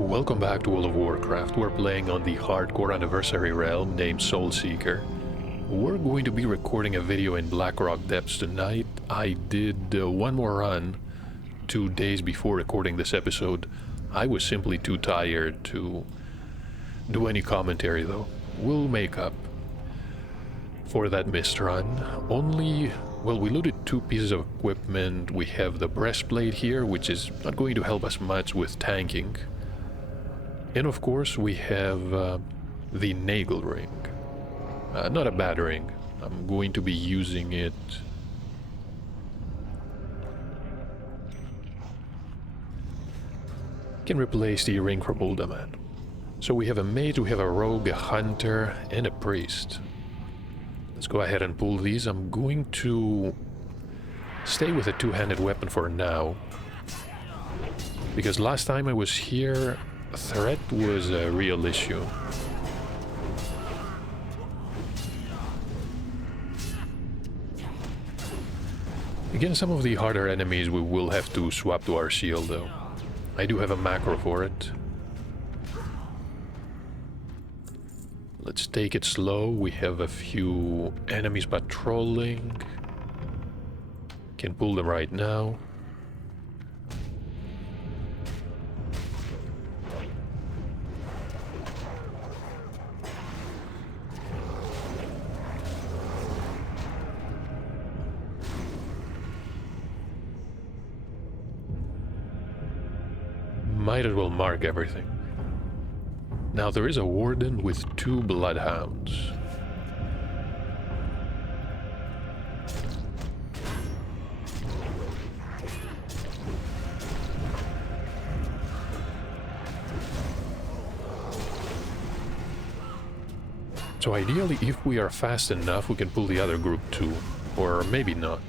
Welcome back to World of Warcraft. We're playing on the hardcore anniversary realm named Soulseeker. We're going to be recording a video in Blackrock Depths tonight. I did one more run 2 days before recording this episode. I was simply too tired to do any commentary though. We'll make up for that missed run. We looted 2 pieces of equipment. We have the breastplate here, which is not going to help us much with tanking. And of course we have the nagle ring. Not a bad ring. I'm going to be using it. Can replace the ring from Uldaman. So we have a mage, we have a rogue, a hunter, and a priest. Let's go ahead and pull these. I'm going to stay with a 2-handed weapon for now. Because last time I was here, threat was a real issue. Against some of the harder enemies we will have to swap to our shield though. I do have a macro for it. Let's take it slow. We have a few enemies patrolling. Can pull them right now. Might as well mark everything. Now there is a warden with 2 bloodhounds. So ideally, if we are fast enough, we can pull the other group too. Or maybe not.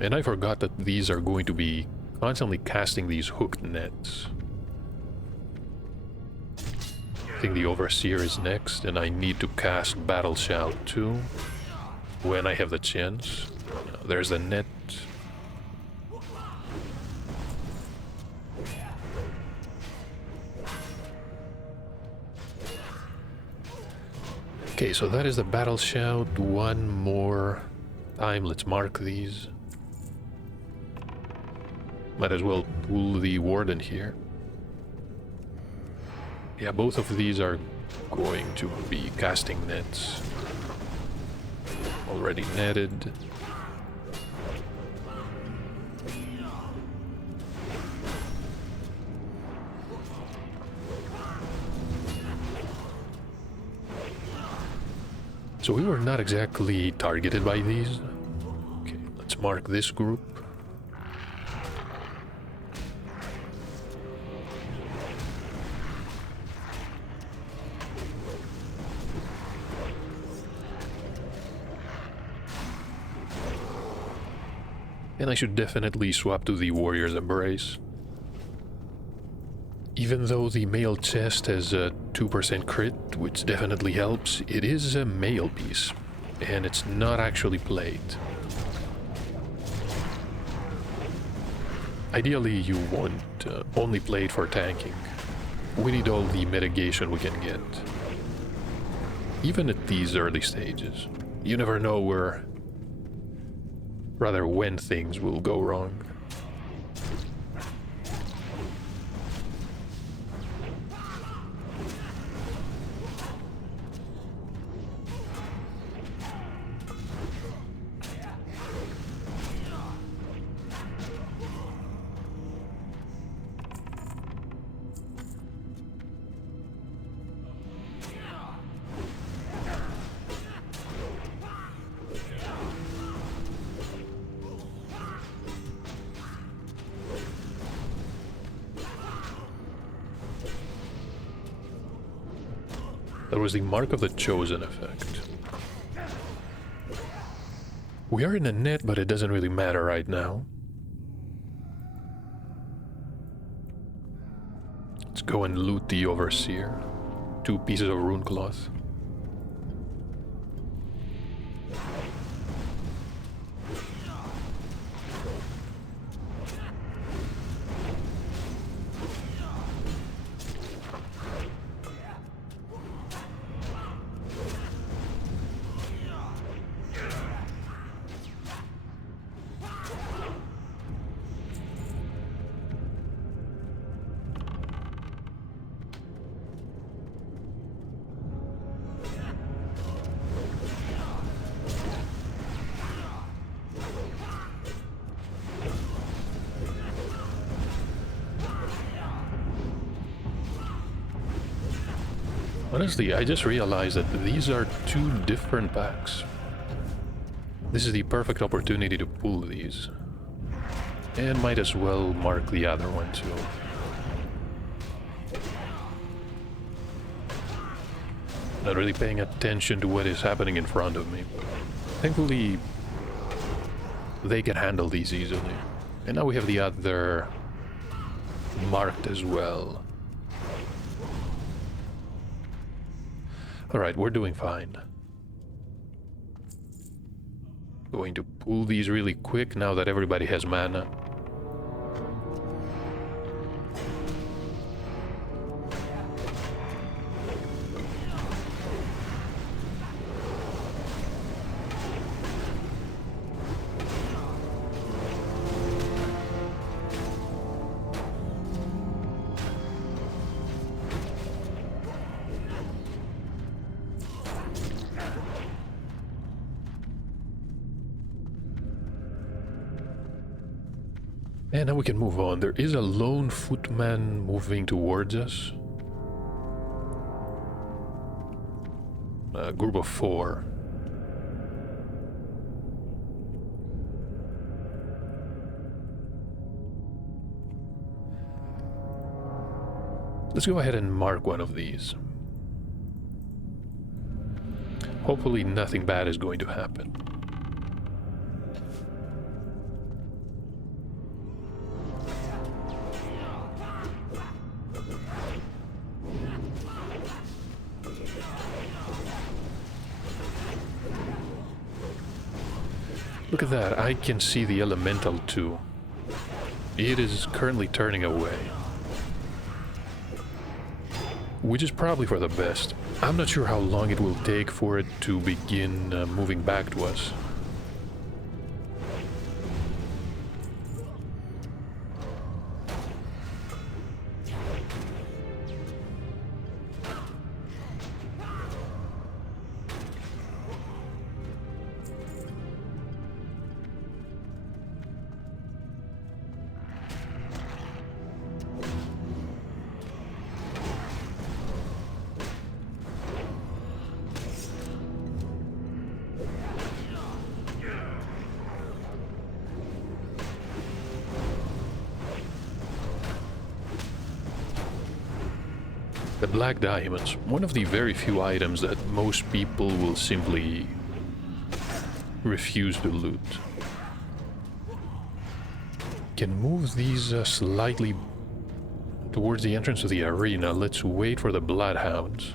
And I forgot that these are going to be constantly casting these hooked nets. I think the Overseer is next, and I need to cast Battle Shout too, when I have the chance. There's the net. Okay, so that is the Battle Shout. One more time, let's mark these. Might as well pull the warden here. Yeah, both of these are going to be casting nets. Already netted. So we were not exactly targeted by these. Okay, let's mark this group. And I should definitely swap to the Warrior's Embrace. Even though the male chest has a 2% crit, which definitely helps, it is a mail piece, and it's not actually plate. Ideally you want only plate for tanking. We need all the mitigation we can get. Even at these early stages. You never know when things will go wrong. That was the Mark of the Chosen effect. We are in a net, but it doesn't really matter right now. Let's go and loot the Overseer. 2 pieces of rune cloth. Honestly, I just realized that these are two different packs. This is the perfect opportunity to pull these. And might as well mark the other one too. Not really paying attention to what is happening in front of me. Thankfully, they can handle these easily. And now we have the other marked as well. Alright, we're doing fine. Going to pull these really quick now that everybody has mana. And now we can move on. There is a lone footman moving towards us. A group of 4. Let's go ahead and mark one of these. Hopefully nothing bad is going to happen. Look at that, I can see the elemental too. It is currently turning away. Which is probably for the best. I'm not sure how long it will take for it to begin moving back to us. The black diamonds, one of the very few items that most people will simply refuse to loot. Can move these slightly towards the entrance of the arena. Let's wait for the bloodhounds.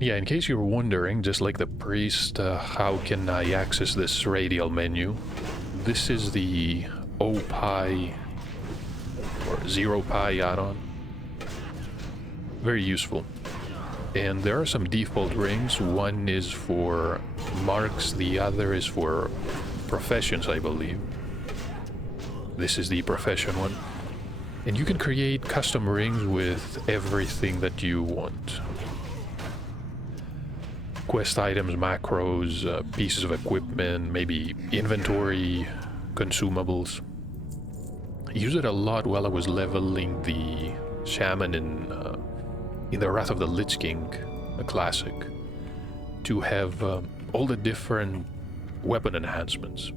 Yeah, in case you're wondering, just like the priest, how can I access this radial menu? This is the OPI or 0 pi add-on. Very useful. And there are some default rings. One is for marks, the other is for professions, I believe. This is the profession one. And you can create custom rings with everything that you want. Quest items, macros, pieces of equipment, maybe inventory, consumables. I used it a lot while I was leveling the shaman in the Wrath of the Lich King, a classic, to have all the different weapon enhancements.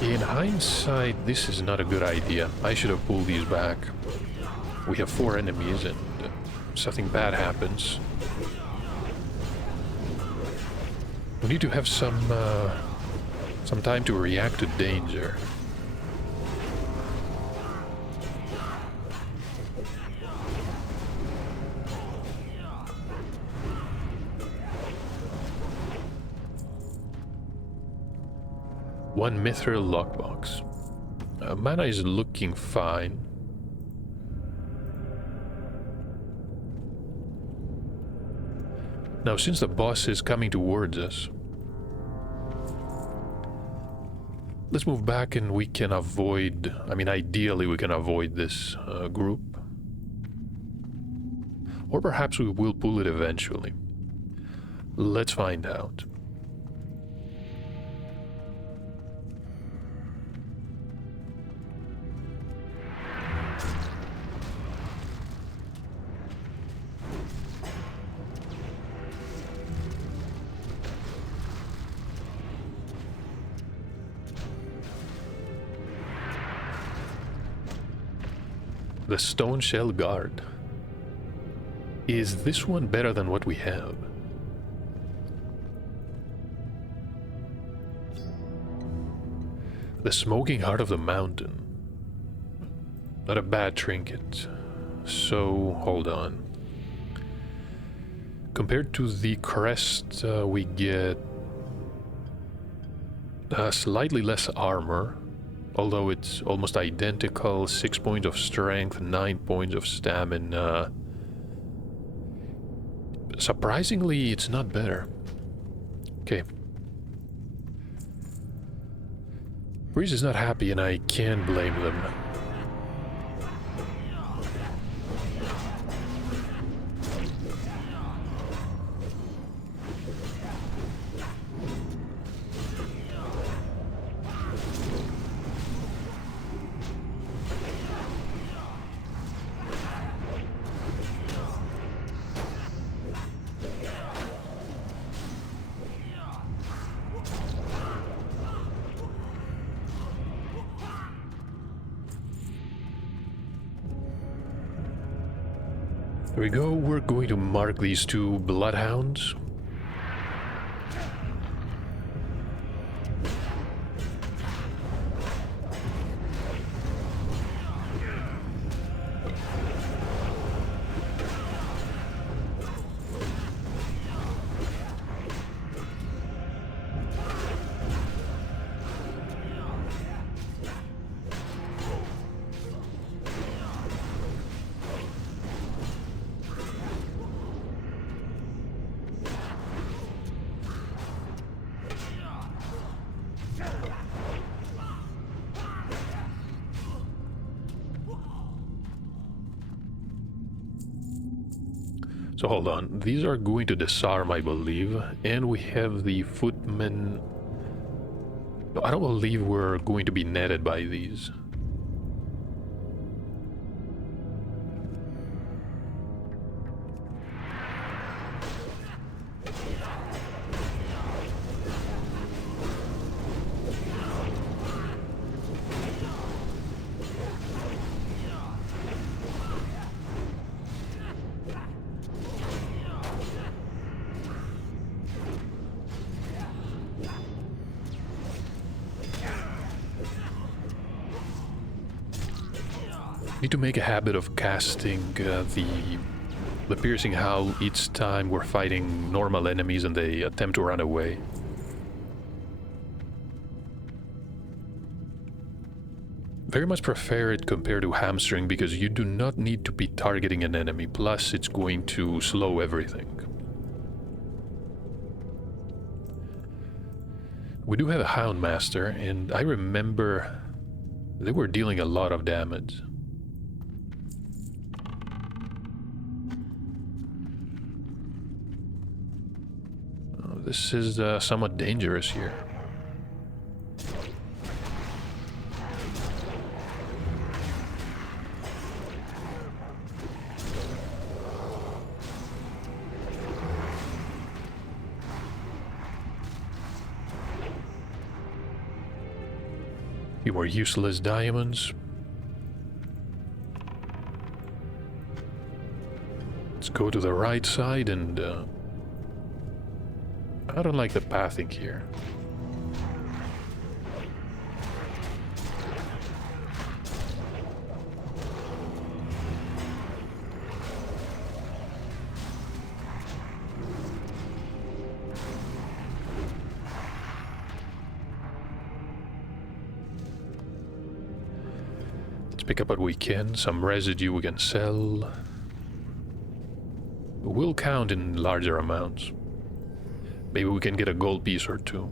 In hindsight, this is not a good idea. I should have pulled these back. We have 4 enemies and something bad happens. We need to have some time to react to danger. One mithril lockbox. Mana is looking fine. Now, since the boss is coming towards us, let's move back and we can avoid... I mean, ideally we can avoid this group. Or perhaps we will pull it eventually. Let's find out. The Stone Shell Guard. Is this one better than what we have? The Smoking Heart of the Mountain. Not a bad trinket. So, hold on. Compared to the crest, we get slightly less armor. Although it's almost identical, 6 points of strength, 9 points of stamina. Surprisingly, it's not better. Okay. Breeze is not happy and I can't blame them. Here we go, we're going to mark these two bloodhounds. So hold on, these are going to disarm, I believe, and we have the footmen. No, I don't believe we're going to be netted by these. Need to make a habit of casting the piercing howl each time we're fighting normal enemies and they attempt to run away. Very much prefer it compared to hamstring because you do not need to be targeting an enemy, plus it's going to slow everything. We do have a Houndmaster, and I remember they were dealing a lot of damage. This is somewhat dangerous here. Few more useless diamonds. Let's go to the right side and I don't like the pathing here. Let's pick up what we can. Some residue we can sell. We'll count in larger amounts. Maybe we can get a gold piece or two.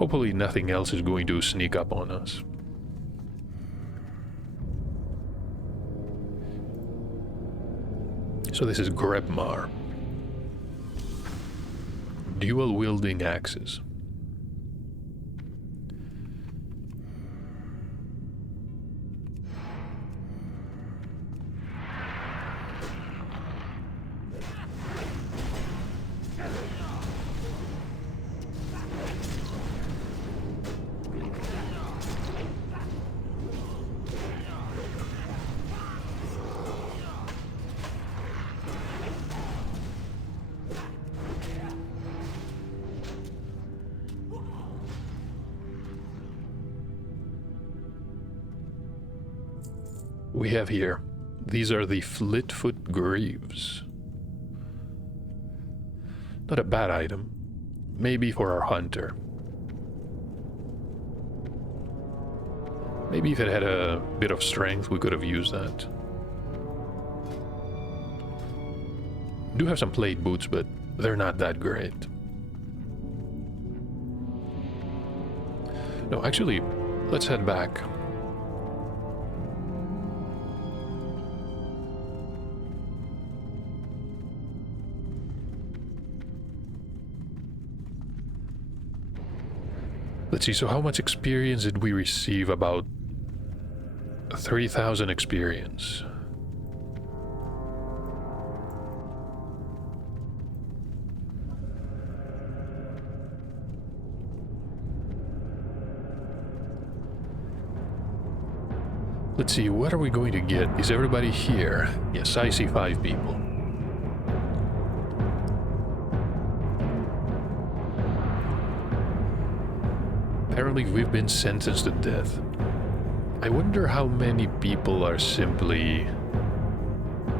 Hopefully nothing else is going to sneak up on us. So this is Grebmar. Dual-wielding axes. We have here, these are the Flitfoot Greaves. Not a bad item. Maybe for our hunter. Maybe if it had a bit of strength, we could have used that. Do have some plate boots, but they're not that great. No, actually, let's head back. Let's see, so how much experience did we receive? About 3,000 experience. Let's see, what are we going to get? Is everybody here? Yes, I see 5 people. Apparently we've been sentenced to death. I wonder how many people are simply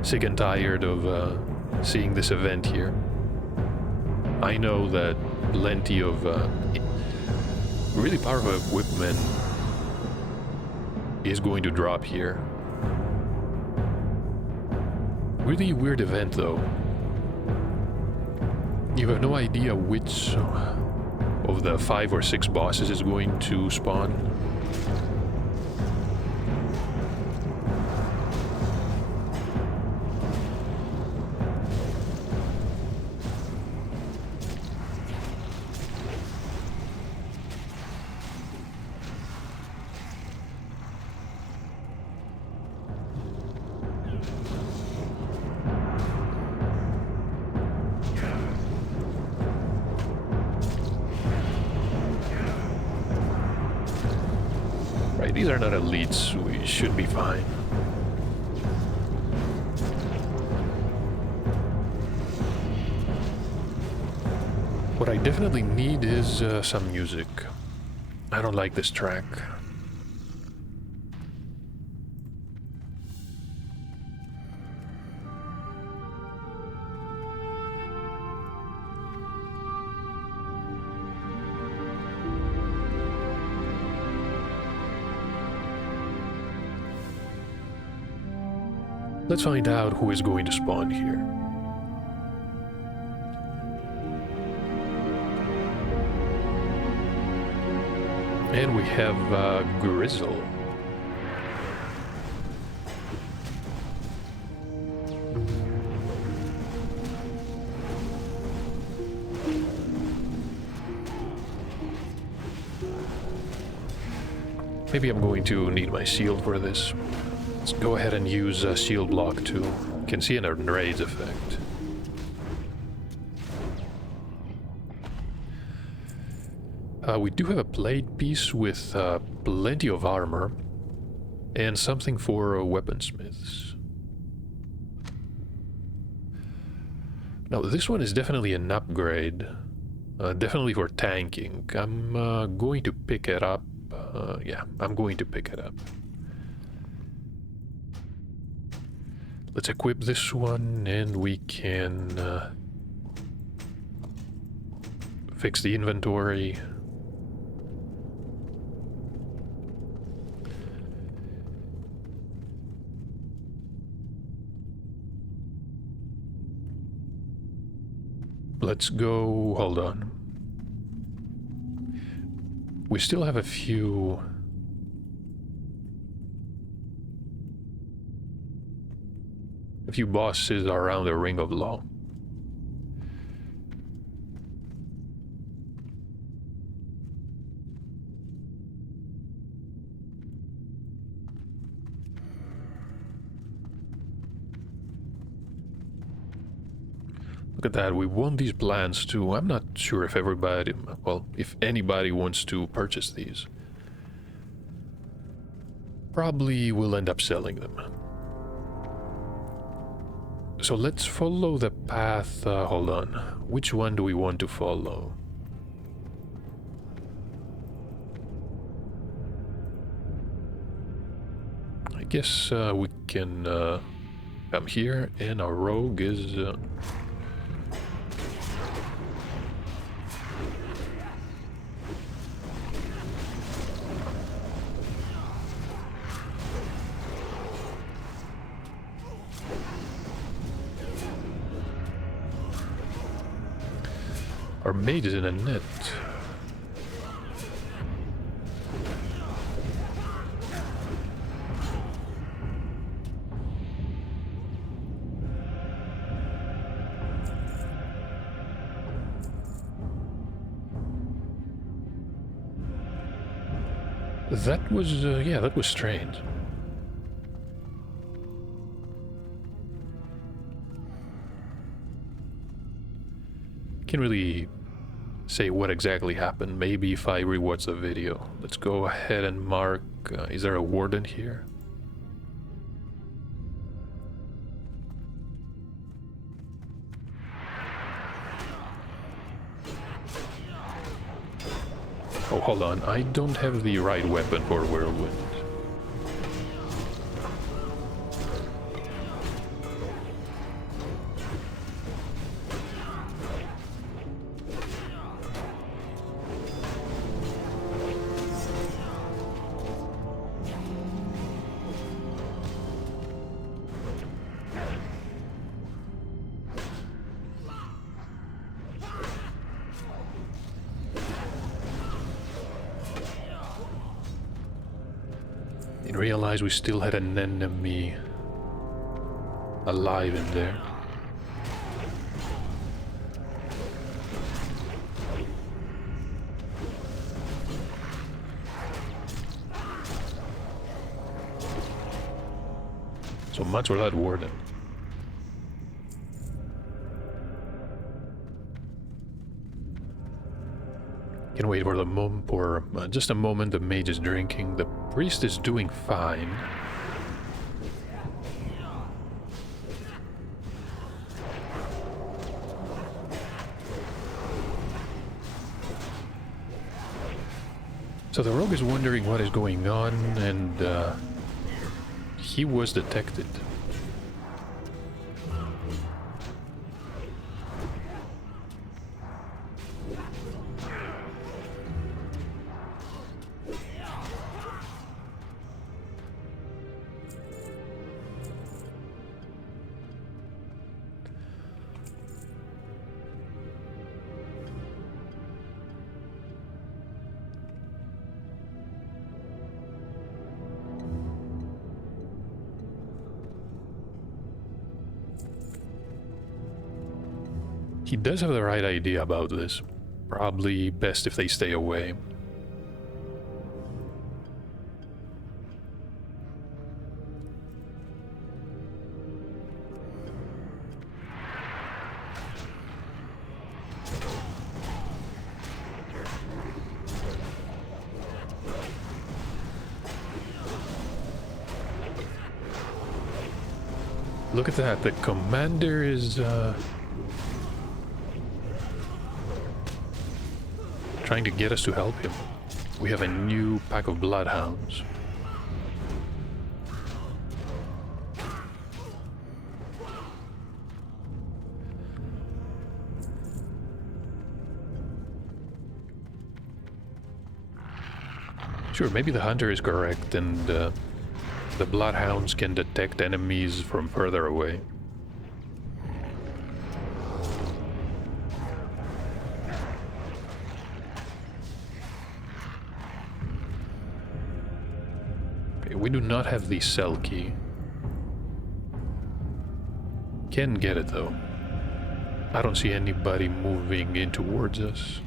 sick and tired of seeing this event here. I know that plenty of really powerful equipment is going to drop here. Really weird event though. You have no idea which of the 5 or 6 bosses is going to spawn. These are not elites, we should be fine. What I definitely need is some music. I don't like this track. Let's find out who is going to spawn here. And we have Grizzle. Maybe I'm going to need my shield for this. Let's go ahead and use shield block too. You can see an enrage effect. We do have a plate piece with plenty of armor and something for weaponsmiths. Now this one is definitely an upgrade, definitely for tanking. I'm going to pick it up. Yeah, I'm going to pick it up. Let's equip this one and we can fix the inventory. let's go... Hold on. We still have a few... bosses around the Ring of Law. Look at that, we won these plans too. I'm not sure if everybody, well, if anybody wants to purchase these. Probably will end up selling them. So let's follow the path, hold on. Which one do we want to follow? I guess we can come here, and our rogue is... Our mage is in a net. That was, yeah, that was strange. Can't really say what exactly happened. Maybe if I rewatch the video. Let's go ahead and mark... is there a warden here? Oh, hold on. I don't have the right weapon for Whirlwind. Didn't realize we still had an enemy alive in there. So much for that warden. Can wait for the moment, for just a moment. The mage is drinking. The priest is doing fine. So the rogue is wondering what is going on, and he was detected. He does have the right idea about this. Probably best if they stay away. Look at that, the commander is trying to get us to help him. We have a new pack of bloodhounds. Sure, maybe the hunter is correct, and the bloodhounds can detect enemies from further away. We do not have the cell key. Can get it though. I don't see anybody moving in towards us.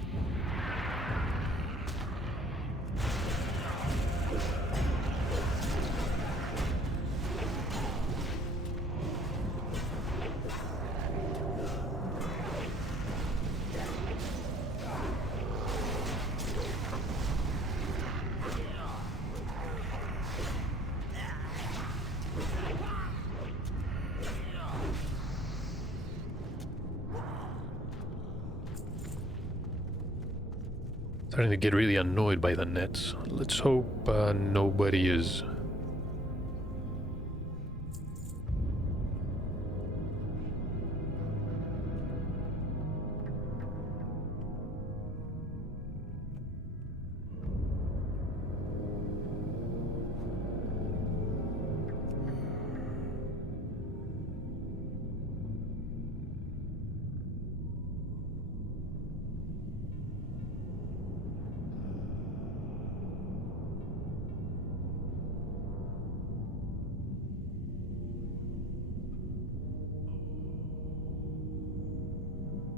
Starting to get really annoyed by the nets. Let's hope nobody is.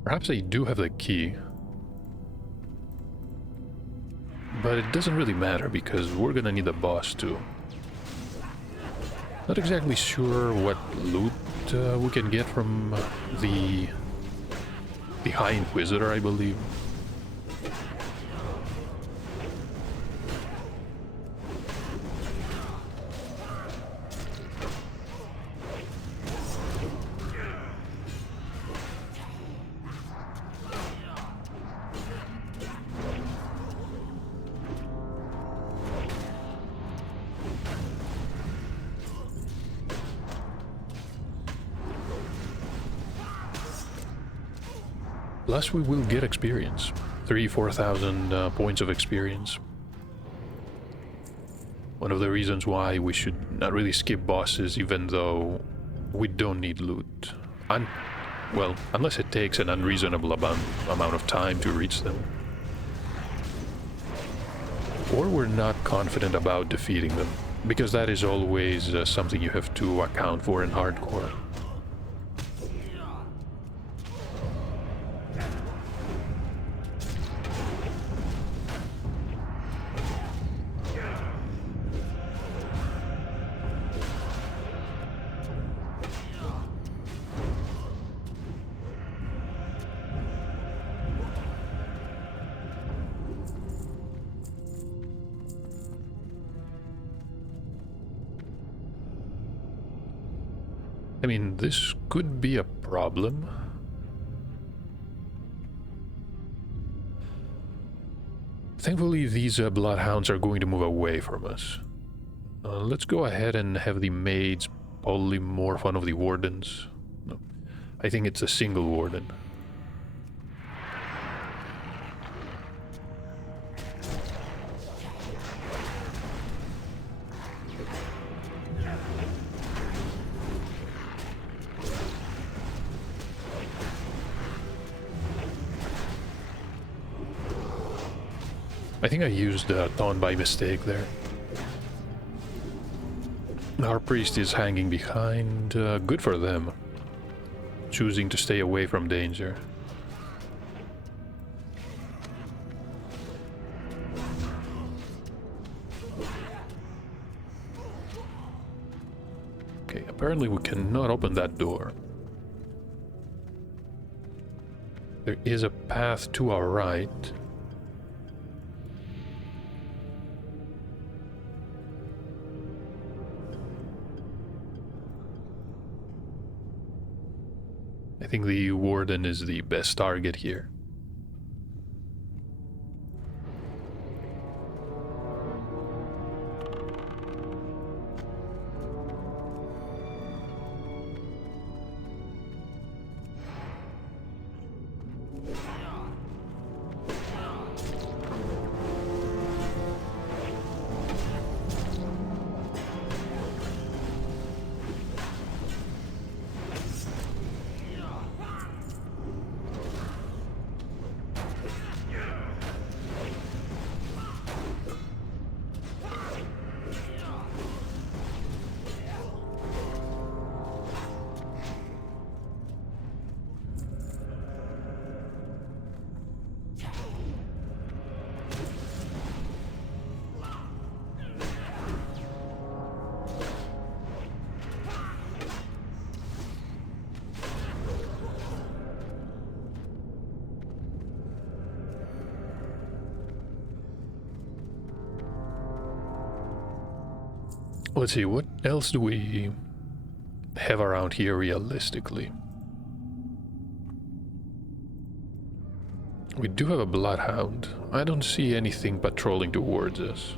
Perhaps I do have the key. But it doesn't really matter because we're gonna need the boss too. Not exactly sure what loot we can get from the High Inquisitor, I believe. Plus we will get experience. 3,000-4,000 points of experience. One of the reasons why we should not really skip bosses even though we don't need loot. Well, unless it takes an unreasonable amount of time to reach them. Or we're not confident about defeating them. Because that is always something you have to account for in hardcore. I mean, this could be a problem. Thankfully, these bloodhounds are going to move away from us. Let's go ahead and have the maids polymorph one of the wardens. No, I think it's a single warden. I think I used Taunt by mistake there. Our priest is hanging behind. Good for them. Choosing to stay away from danger. Okay, apparently we cannot open that door. There is a path to our right. I think the warden is the best target here. Let's see, what else do we have around here realistically? We do have a bloodhound. I don't see anything patrolling towards us.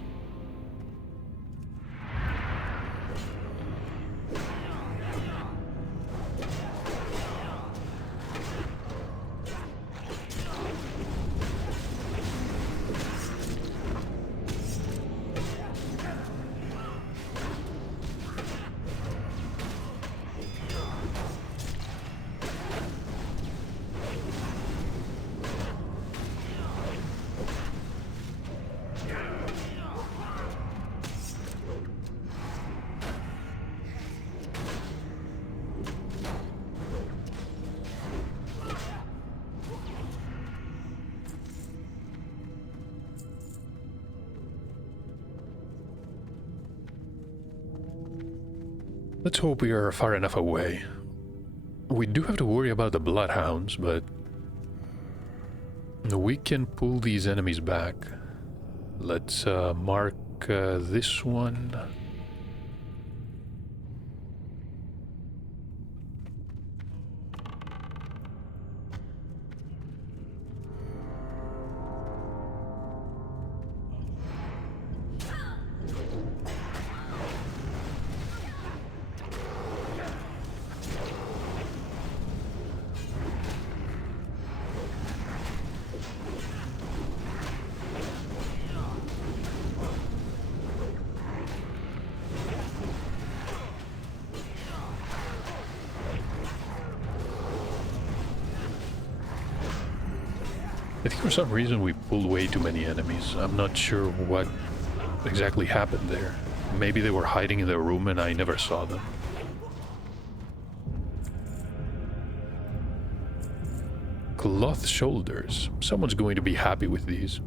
Let's hope we are far enough away. We do have to worry about the bloodhounds, but we can pull these enemies back. Let's mark this one. I think for some reason we pulled way too many enemies. I'm not sure what exactly happened there. Maybe they were hiding in the room and I never saw them. Cloth shoulders. Someone's going to be happy with these.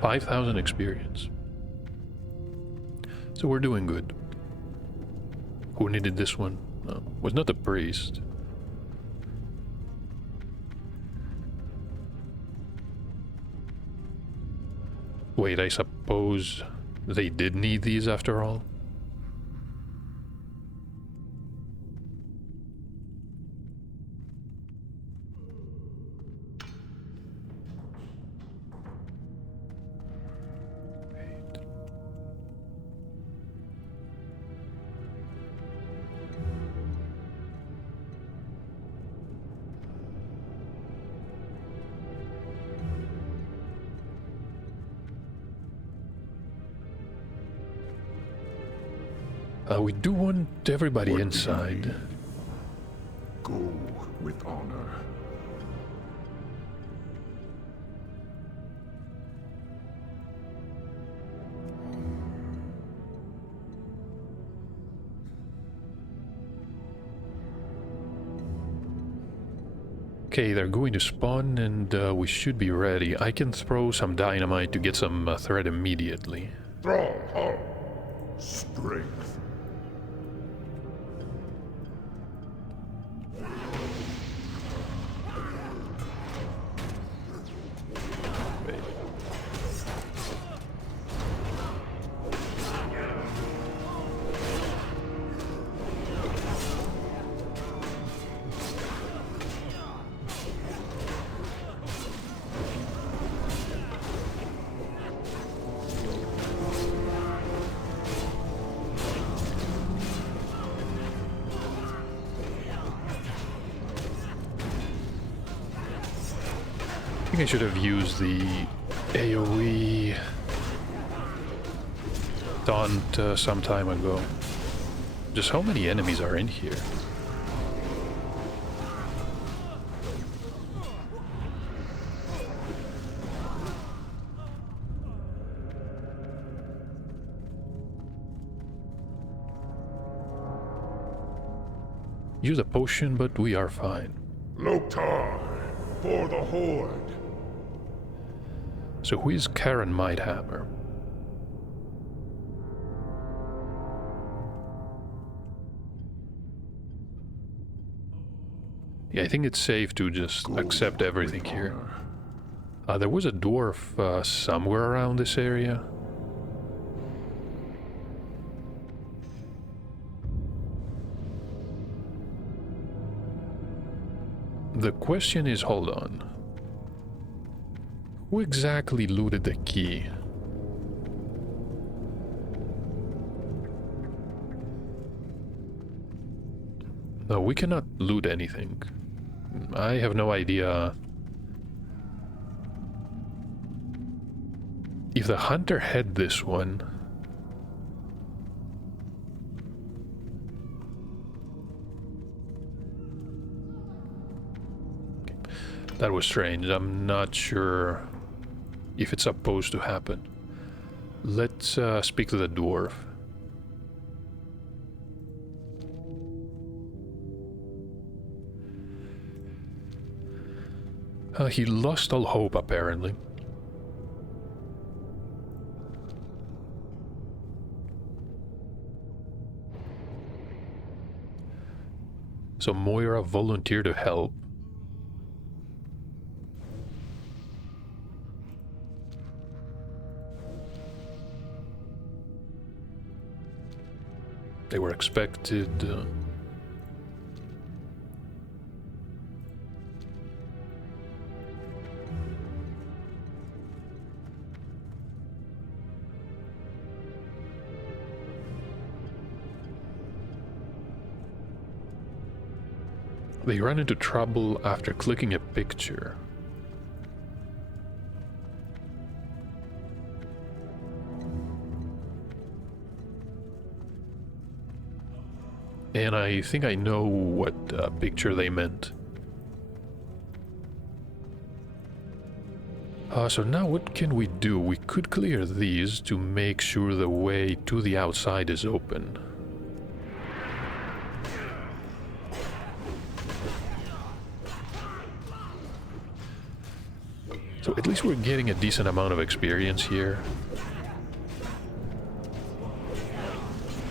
$5,000 experience. So we're doing good. Who needed this one? No, was not the priest. Wait, I suppose they did need these after all? We do want everybody inside. Go with honor. Okay, they're going to spawn and we should be ready. I can throw some dynamite to get some threat immediately. Throw home. Strength. I think I should have used the AoE taunt some time ago. Just how many enemies are in here? Use a potion, but we are fine. Loktar, for the Horde. So who is Karen Mighthammer? Yeah, I think it's safe to just accept everything here. There was a dwarf somewhere around this area. The question is, hold on. Who exactly looted the key? No, we cannot loot anything. I have no idea. If the hunter had this one... That was strange. I'm not sure if it's supposed to happen. Let's speak to the dwarf. He lost all hope, apparently. So Moira volunteered to help. They were expected... They ran into trouble after clicking a picture. And I think I know what picture they meant. So now what can we do? We could clear these to make sure the way to the outside is open. So at least we're getting a decent amount of experience here.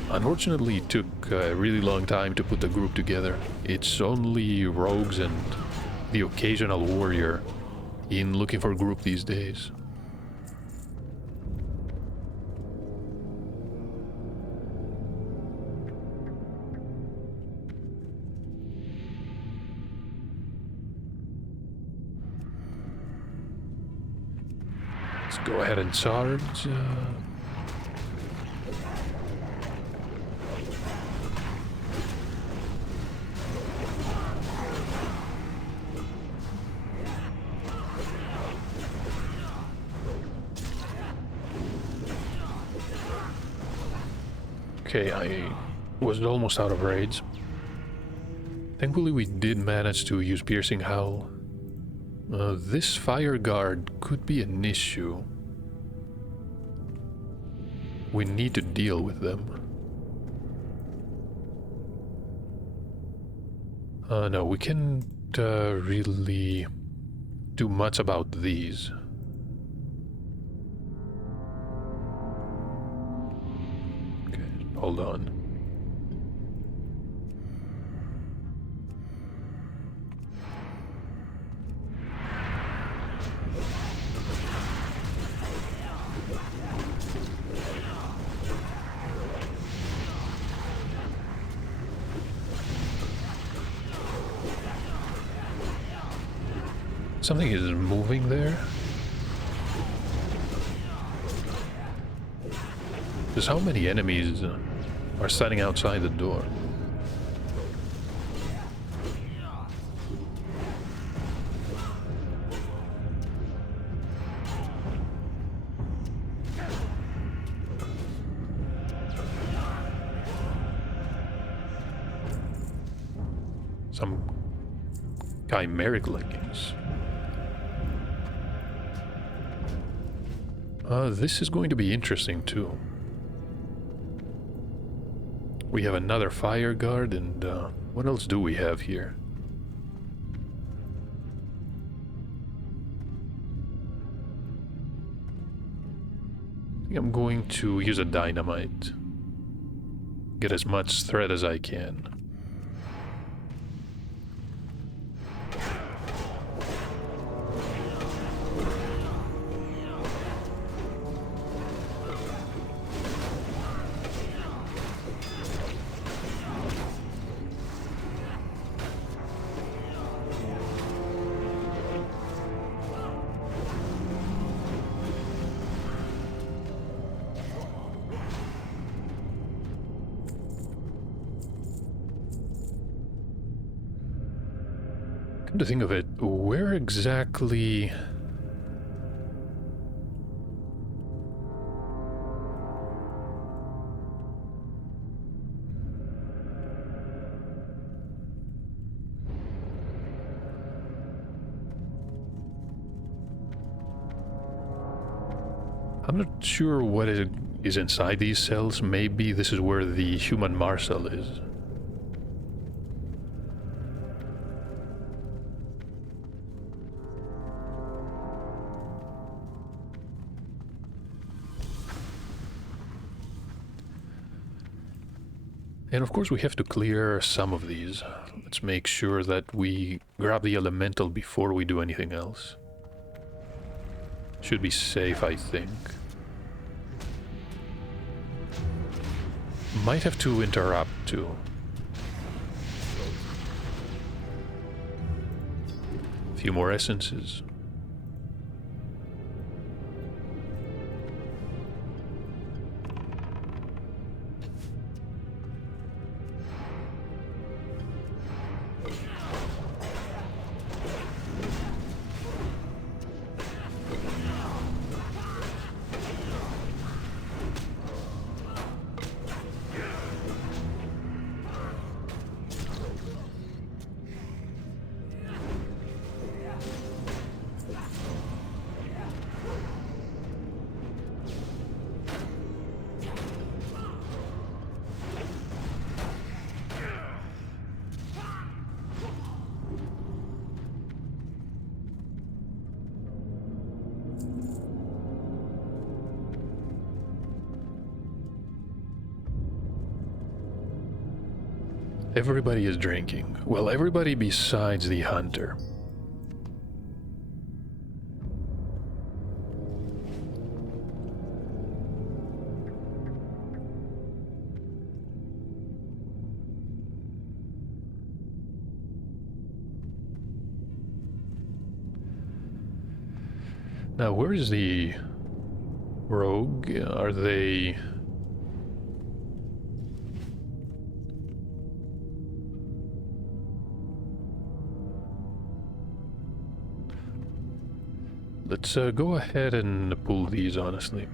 Unfortunately, it took a really long time to put the group together. It's only rogues and the occasional warrior in looking for a group these days. Let's go ahead and charge. Okay, I was almost out of raids. Thankfully we did manage to use Piercing Howl. This fire guard could be an issue. We need to deal with them. No, we can't really do much about these. Hold on. Something is moving there. Just how many enemies are standing outside the door? Some chimeric leggings. This is going to be interesting too. We have another fire guard, and what else do we have here? I think I'm going to use a dynamite. Get as much thread as I can. Come to think of it, where exactly... I'm not sure what is inside these cells. Maybe this is where the human Marcel is. And of course we have to clear some of these. Let's make sure that we grab the elemental before we do anything else. Should be safe, I think. Might have to interrupt too. A few more essences. Everybody is drinking. Well, everybody besides the hunter. Now, where is the rogue? Are they... Let's go ahead and pull these, honestly.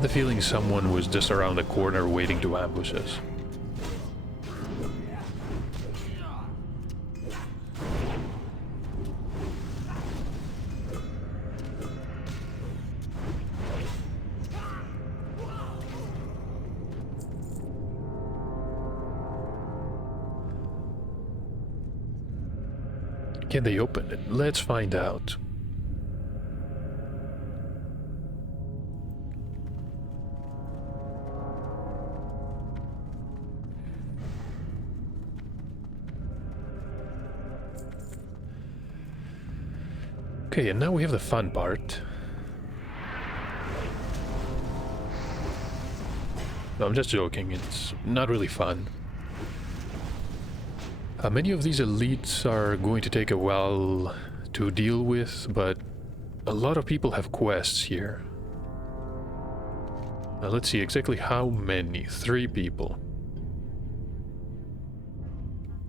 The feeling someone was just around the corner waiting to ambush us. Can they open it? Let's find out. Okay, and now we have the fun part. No, I'm just joking. It's not really fun. Many of these elites are going to take a while to deal with, but a lot of people have quests here. Now let's see exactly how many. 3 people.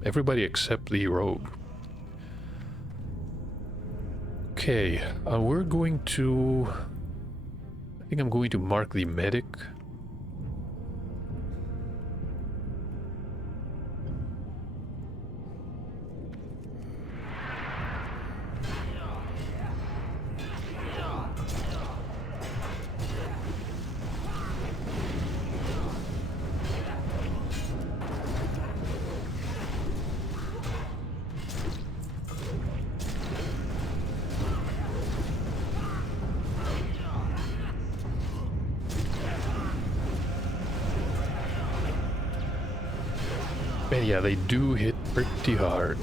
Everybody except the rogue. Okay, we're going to... I think I'm going to mark the medic. But yeah, they do hit pretty hard.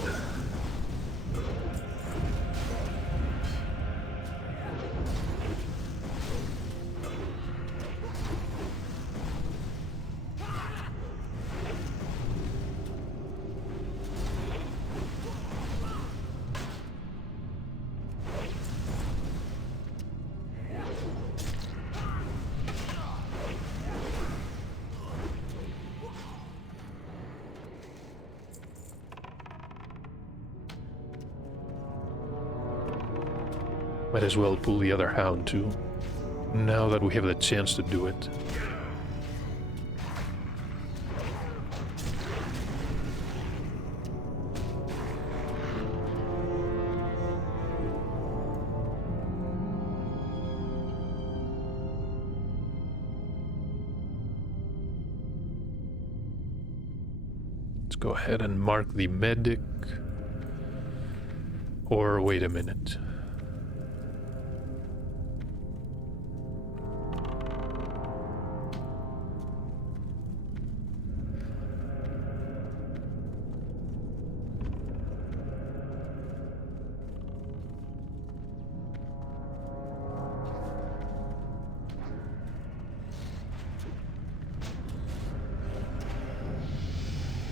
Might as well pull the other hound too, now that we have the chance to do it. Let's go ahead and mark the medic. Or wait a minute.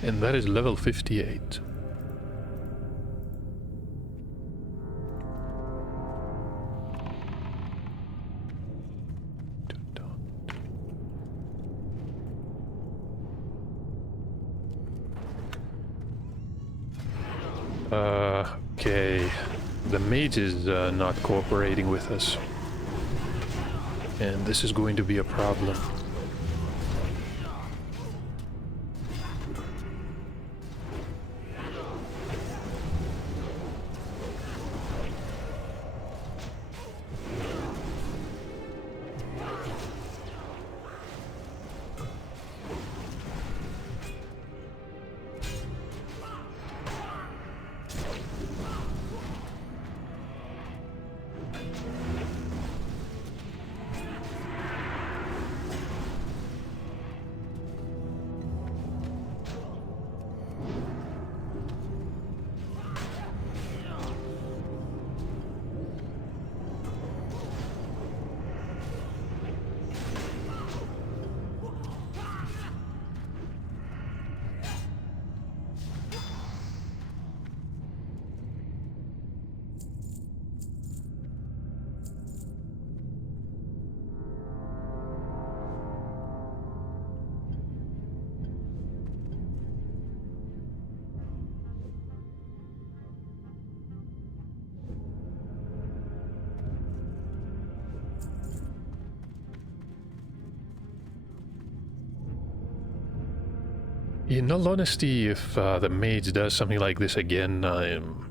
And that is level 58. Okay. The mage is not cooperating with us. And this is going to be a problem. In all honesty, if the mage does something like this again, I'm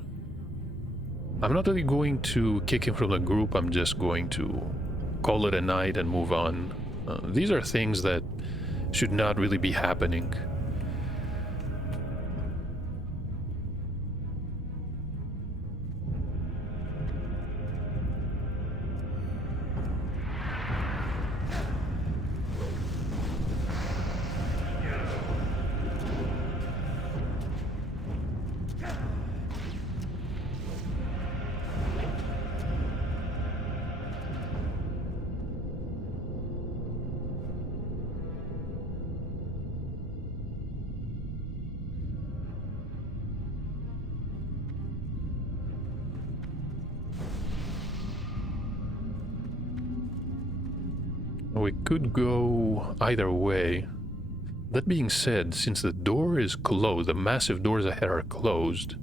not really going to kick him from the group. I'm just going to call it a night and move on. These are things that should not really be happening. We could go either way. That being said, since the door is closed, the massive doors ahead are closed.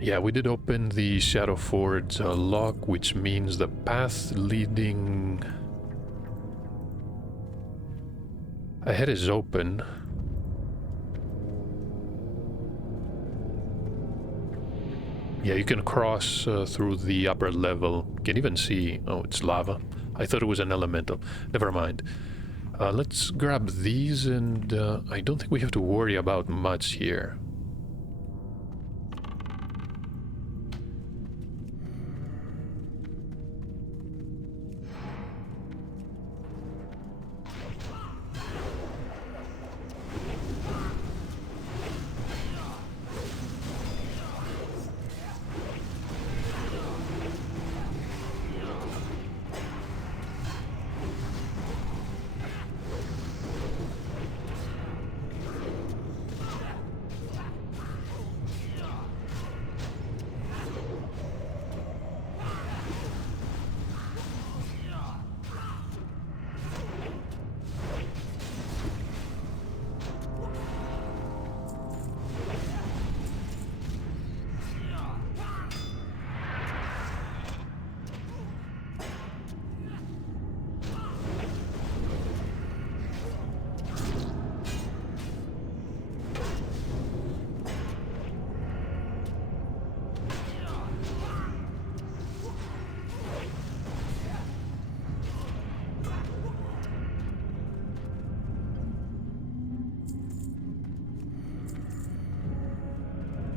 Yeah, we did open the Shadow Forge lock, which means the path leading ahead is open. Yeah, you can cross through the upper level. You can even see... Oh, it's lava. I thought it was an elemental. Never mind. Let's grab these, and I don't think we have to worry about much here.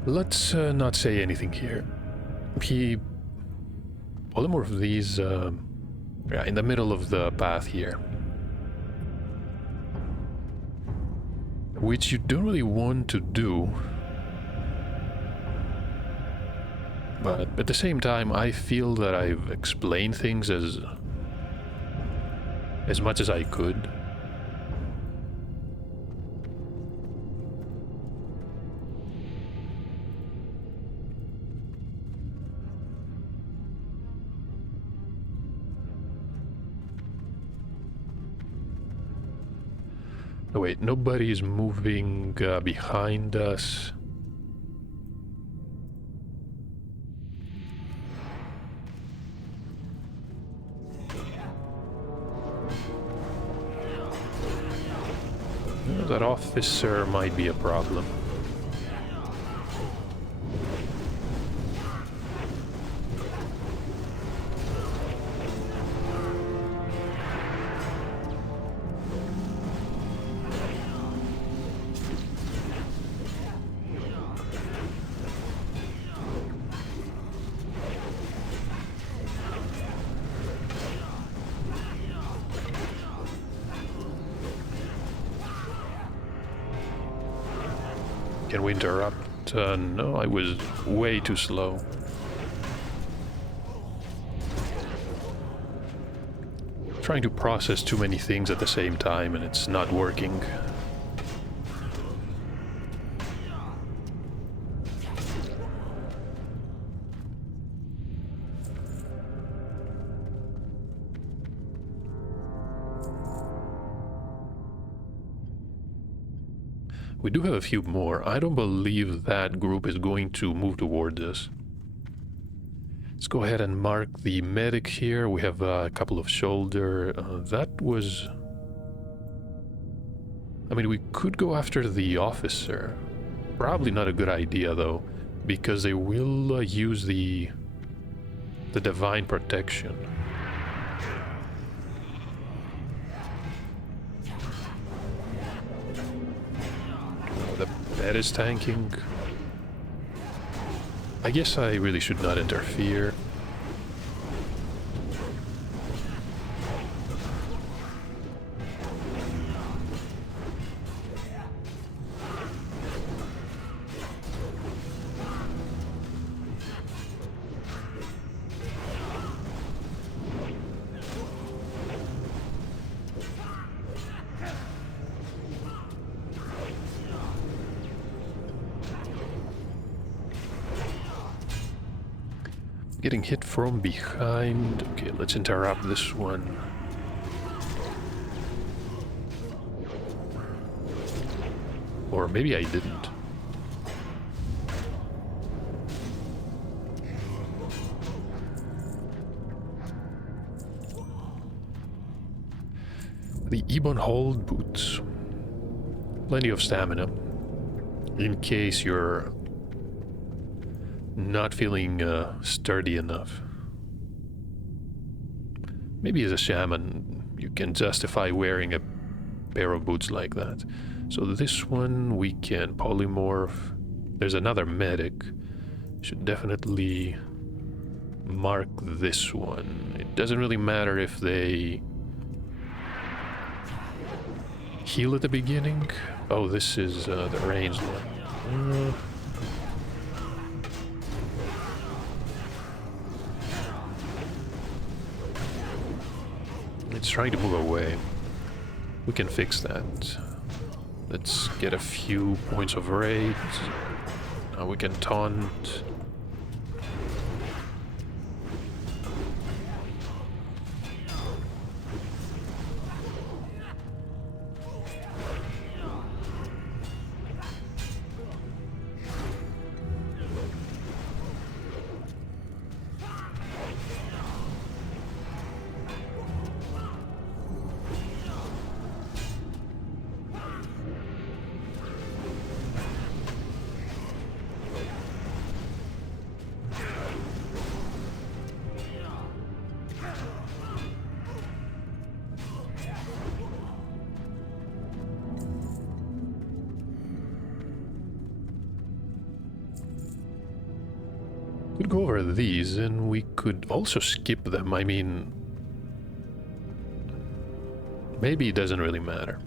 Let's not say anything here. Polymorph of these yeah, in the middle of the path here. Which you don't really want to do. But at the same time, I feel that I've explained things as much as I could. Oh wait, nobody's moving behind us. That officer might be a problem. Can we interrupt? No, I was way too slow. Trying to process too many things at the same time and it's not working. We do have a few more. I don't believe that group is going to move towards us. Let's go ahead and mark the medic here. We have a couple of shoulder. That was... I mean, we could go after the officer. Probably not a good idea, though, because they will use the divine protection. The bed is tanking. I guess I really should not interfere. Getting hit from behind. Okay, let's interrupt this one. Or maybe I didn't. The Ebon Hold boots. Plenty of stamina. In case you're not feeling sturdy enough. Maybe as a shaman you can justify wearing a pair of boots like that. So this one we can polymorph. There's another medic. Should definitely mark this one. It doesn't really matter if they heal at the beginning. Oh, this is the ranged one. It's trying to move away. We can fix that. Let's get a few points of rage. Now we can taunt. Could go over these, and we could also skip them. I mean, maybe it doesn't really matter.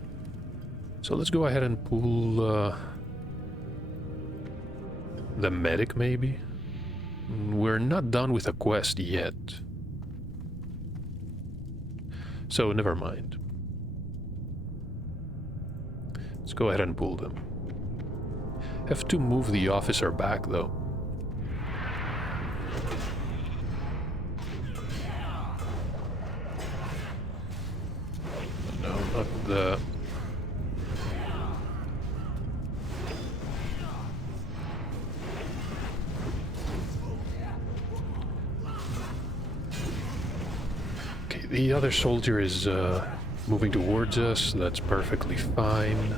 So let's go ahead and pull the medic, maybe. We're not done with a quest yet, so never mind. Let's go ahead and pull them. Have to move the officer back, though. No, not the... Okay, the other soldier is moving towards us. That's perfectly fine.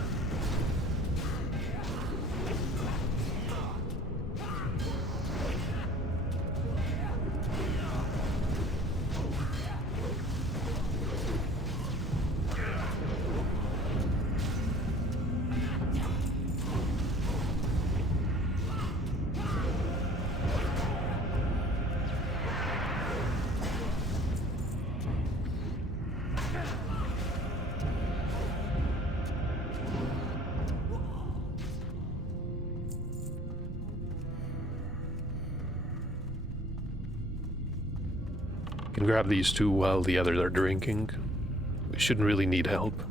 Can grab these two while the others are drinking. We shouldn't really need help.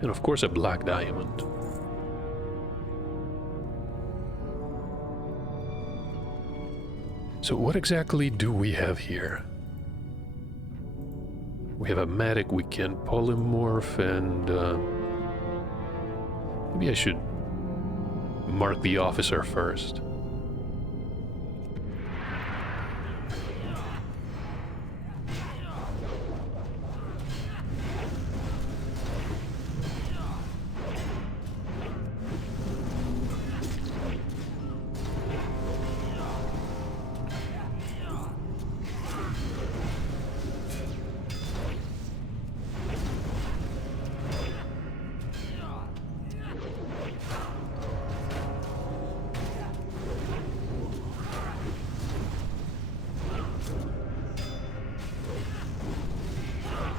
And of course a black diamond. So what exactly do we have here? We have a medic, we can polymorph, and maybe I should mark the officer first.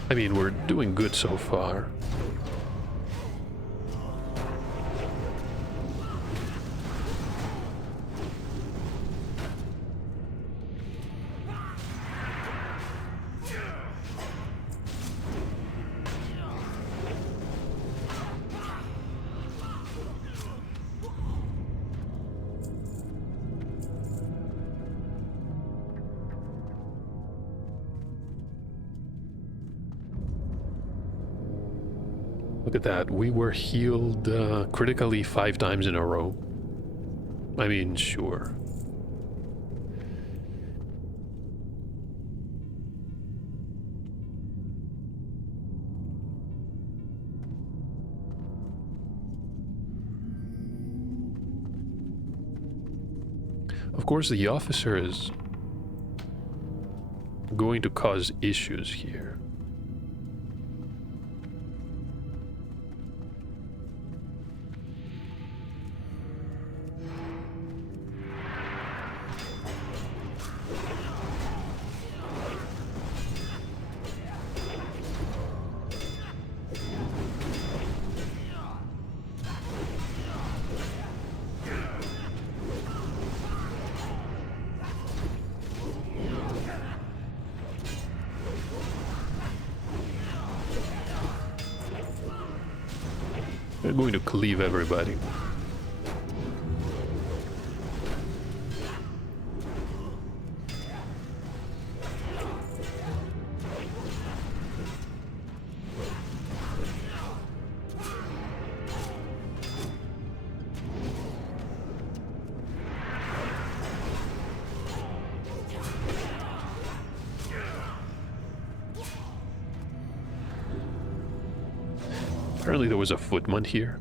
I mean, we're doing good so far. Look at that, we were healed critically 5 times in a row. I mean, sure. Of course, the officer is going to cause issues here. We're going to cleave everybody. Apparently there was a footman here.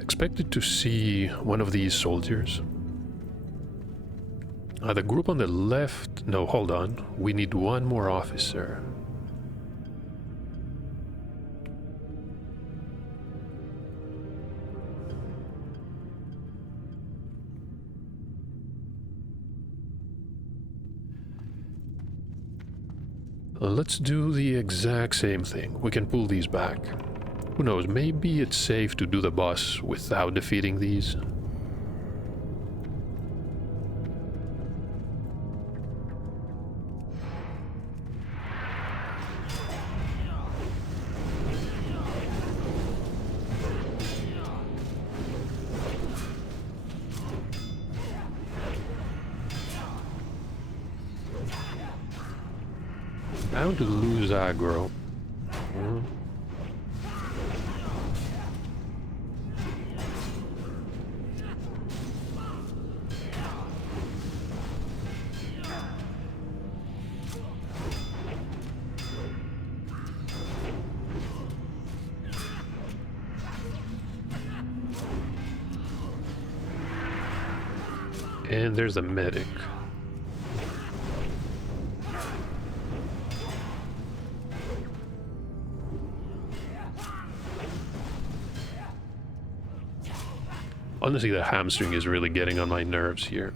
Expected to see one of these soldiers. The group on the left... No, hold on. We need one more officer. Let's do the exact same thing. We can pull these back. Who knows, maybe it's safe to do the boss without defeating these. Bound to lose aggro. And there's the medic. Honestly, the hamstring is really getting on my nerves here.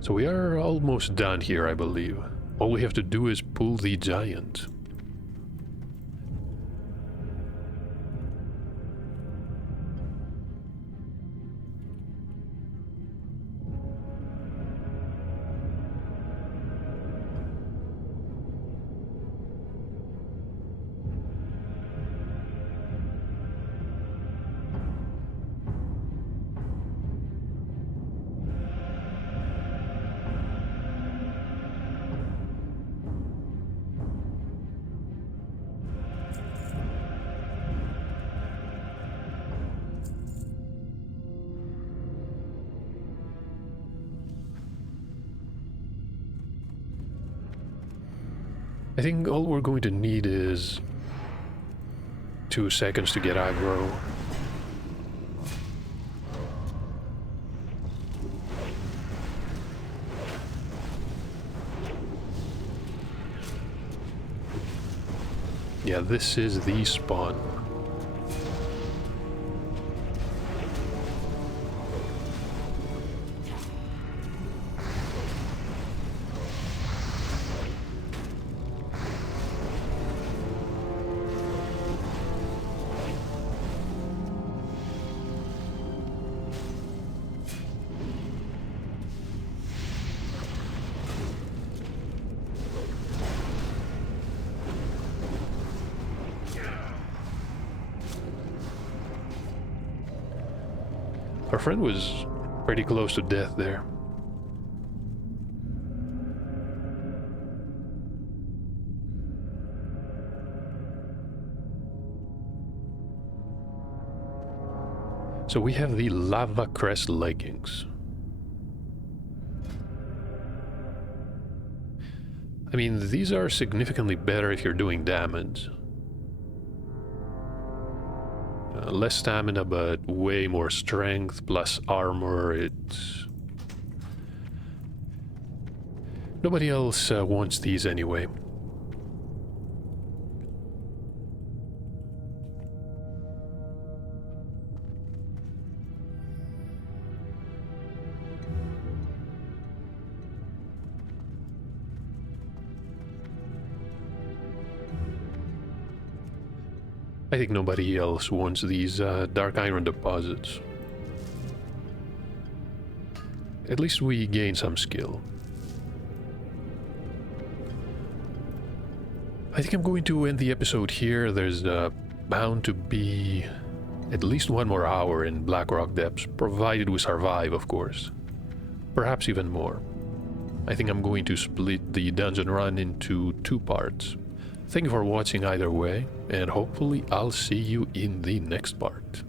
So we are almost done here, I believe. All we have to do is pull the giant. I think all we're going to need is 2 seconds to get aggro. Yeah, this is the spawn. Our friend was pretty close to death there. So we have the Lava Crest leggings. I mean, these are significantly better if you're doing damage. Less stamina, but way more strength, plus armor. It's... Nobody else wants these anyway. I think nobody else wants these dark iron deposits. At least we gain some skill. I think I'm going to end the episode here. There's bound to be at least 1 more hour in Blackrock Depths, provided we survive, of course. Perhaps even more. I think I'm going to split the dungeon run into 2 parts. Thank you for watching either way, and hopefully I'll see you in the next part.